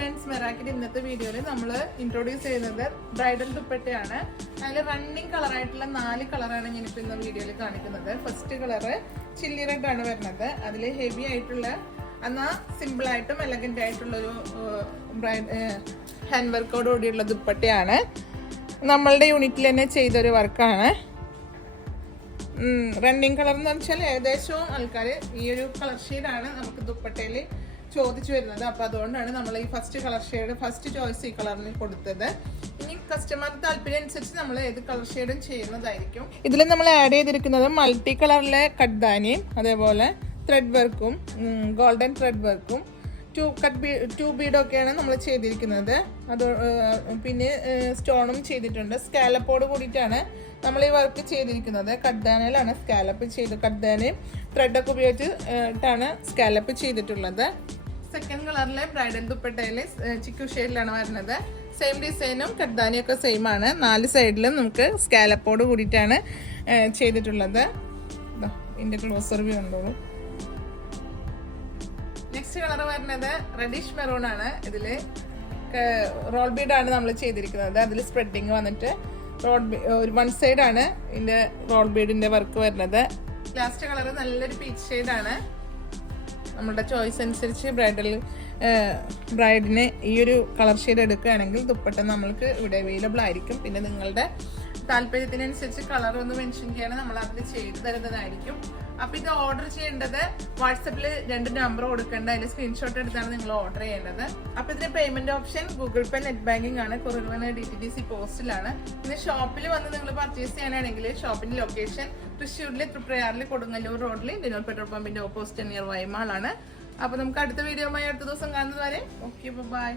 Friends, മെറാക്കിന്റെ ഇന്നത്തെ വീഡിയോയിൽ നമ്മൾ ഇൻട്രൊഡ്യൂസ് ചെയ്യുന്നത് ബ്രൈഡൽ ദുപ്പട്ടയാണ്. അതിൽ റണ്ണിങ് കളറായിട്ടുള്ള 4 കളറാണ് ഞാനിപ്പോൾ ഇന്ന് വീഡിയോയിൽ കാണിക്കുന്നത്. ഫസ്റ്റ് കളറ് ചില്ലി റെഡ് ആണ് വരുന്നത്. അതിൽ ഹെവി ആയിട്ടുള്ള എന്നാൽ സിമ്പിളായിട്ടും എലഗൻ്റ് ആയിട്ടുള്ളൊരു ഹാൻഡ് വർക്കോട് കൂടിയുള്ള ദുപ്പട്ടയാണ്. നമ്മളുടെ യൂണിറ്റിൽ തന്നെ ചെയ്തൊരു വർക്കാണ്. റണ്ണിങ് കളർ എന്ന് വെച്ചാൽ ഏകദേശവും ആൾക്കാർ ഈ ഒരു കളർ ഷെയ്ഡാണ് നമുക്ക് ദുപ്പട്ടയിൽ ചോദിച്ചു വരുന്നത്. അപ്പോൾ അതുകൊണ്ടാണ് നമ്മൾ ഈ first colour shade first choice ഈ കളറിന് കൊടുത്തത്. ഇനി കസ്റ്റമർ താല്പര്യം അനുസരിച്ച് നമ്മൾ ഏത് കളർ ഷെയ്ഡും ചെയ്യുന്നതായിരിക്കും. ഇതിൽ നമ്മൾ ആഡ് ചെയ്തിരിക്കുന്നത് മൾട്ടി കളറിലെ കട്ദാനിയും അതേപോലെ ത്രെഡ് വർക്കും ഗോൾഡൻ ത്രെഡ് വർക്കും ടു ബീഡൊക്കെയാണ് നമ്മൾ ചെയ്തിരിക്കുന്നത്. അത് പിന്നെ സ്റ്റോണും ചെയ്തിട്ടുണ്ട്. സ്കാലപ്പോട് കൂടിയിട്ടാണ് നമ്മൾ ഈ വർക്ക് ചെയ്തിരിക്കുന്നത്. കട്ദാനയിലാണ് സ്കാലപ്പ് ചെയ്ത് കട്ദാനയും ത്രെഡൊക്കെ ഉപയോഗിച്ചിട്ടാണ് സ്കാലപ്പ് ചെയ്തിട്ടുള്ളത്. സെക്കൻഡ് കളറിലെ ബ്രൈഡൽ ദുപ്പട്ടയിൽ ചിക്കു ഷെയ്ഡിലാണ് വരുന്നത്. സെയിം ഡിസൈനും കട്ദാനിയൊക്കെ സെയിം ആണ്. 4 സൈഡിലും നമുക്ക് സ്കാലപ്പോട് കൂടിയിട്ടാണ് ചെയ്തിട്ടുള്ളത്. ഇതിൻ്റെ ക്ലോസർ വ്യൂ കണ്ടോളൂ. നെക്സ്റ്റ് കളർ വരുന്നത് റെഡിഷ് മെറൂൺ ആണ്. ഇതിൽ റോൾ ബീഡാണ് നമ്മൾ ചെയ്തിരിക്കുന്നത്. അതിൽ സ്പ്രെഡിങ് വന്നിട്ട് ഒരു 1 സൈഡാണ് ഇതിൻ്റെ റോൾ ബീഡിൻ്റെ വർക്ക് വരുന്നത്. ലാസ്റ്റ് കളർ നല്ലൊരു പീച്ച് ഷെയ്ഡാണ്. നമ്മുടെ ചോയ്സ് അനുസരിച്ച് ബ്രൈഡിന് ഈ ഒരു കളർ ഷെയ്ഡ് എടുക്കുകയാണെങ്കിൽ ദുപ്പട്ട നമ്മൾക്ക് ഇവിടെ അവൈലബിൾ ആയിരിക്കും. പിന്നെ നിങ്ങളുടെ താല്പര്യത്തിനനുസരിച്ച് കളർ ഒന്ന് മെൻഷൻ ചെയ്യണം, നമ്മൾ അതിൽ ചെയ്തു തരുന്നതായിരിക്കും. അപ്പോൾ ഇത് ഓർഡർ ചെയ്യേണ്ടത് വാട്സപ്പിൽ 2 നമ്പർ കൊടുക്കേണ്ട, അതിൽ സ്ക്രീൻഷോട്ട് എടുത്താണ് നിങ്ങൾ ഓർഡർ ചെയ്യേണ്ടത്. അപ്പോൾ ഇതിന് പേയ്മെന്റ് ഓപ്ഷൻ ഗൂഗിൾ പേ, നെറ്റ് ബാങ്കിങ് ആണ്. Courier DTDC പോസ്റ്റിലാണ്. ഇന്ന് ഷോപ്പിൽ വന്ന് നിങ്ങൾ പർച്ചേസ് ചെയ്യാനാണെങ്കിൽ ഷോപ്പിന്റെ ലൊക്കേഷൻ തൃശ്ശൂരിലെ തൃപ്രയാറിൽ കൊടുങ്ങല്ലൂർ റോഡിൽ ഡിനോൾ പെട്രോൾ പമ്പിന്റെ ഓപ്പോസിറ്റ് നിയർ വൈമാളാണ്. അപ്പോൾ നമുക്ക് അടുത്ത വീഡിയോയുമായി അടുത്ത ദിവസം കാണുന്നത് വരെ ഓക്കെ, ബൈ.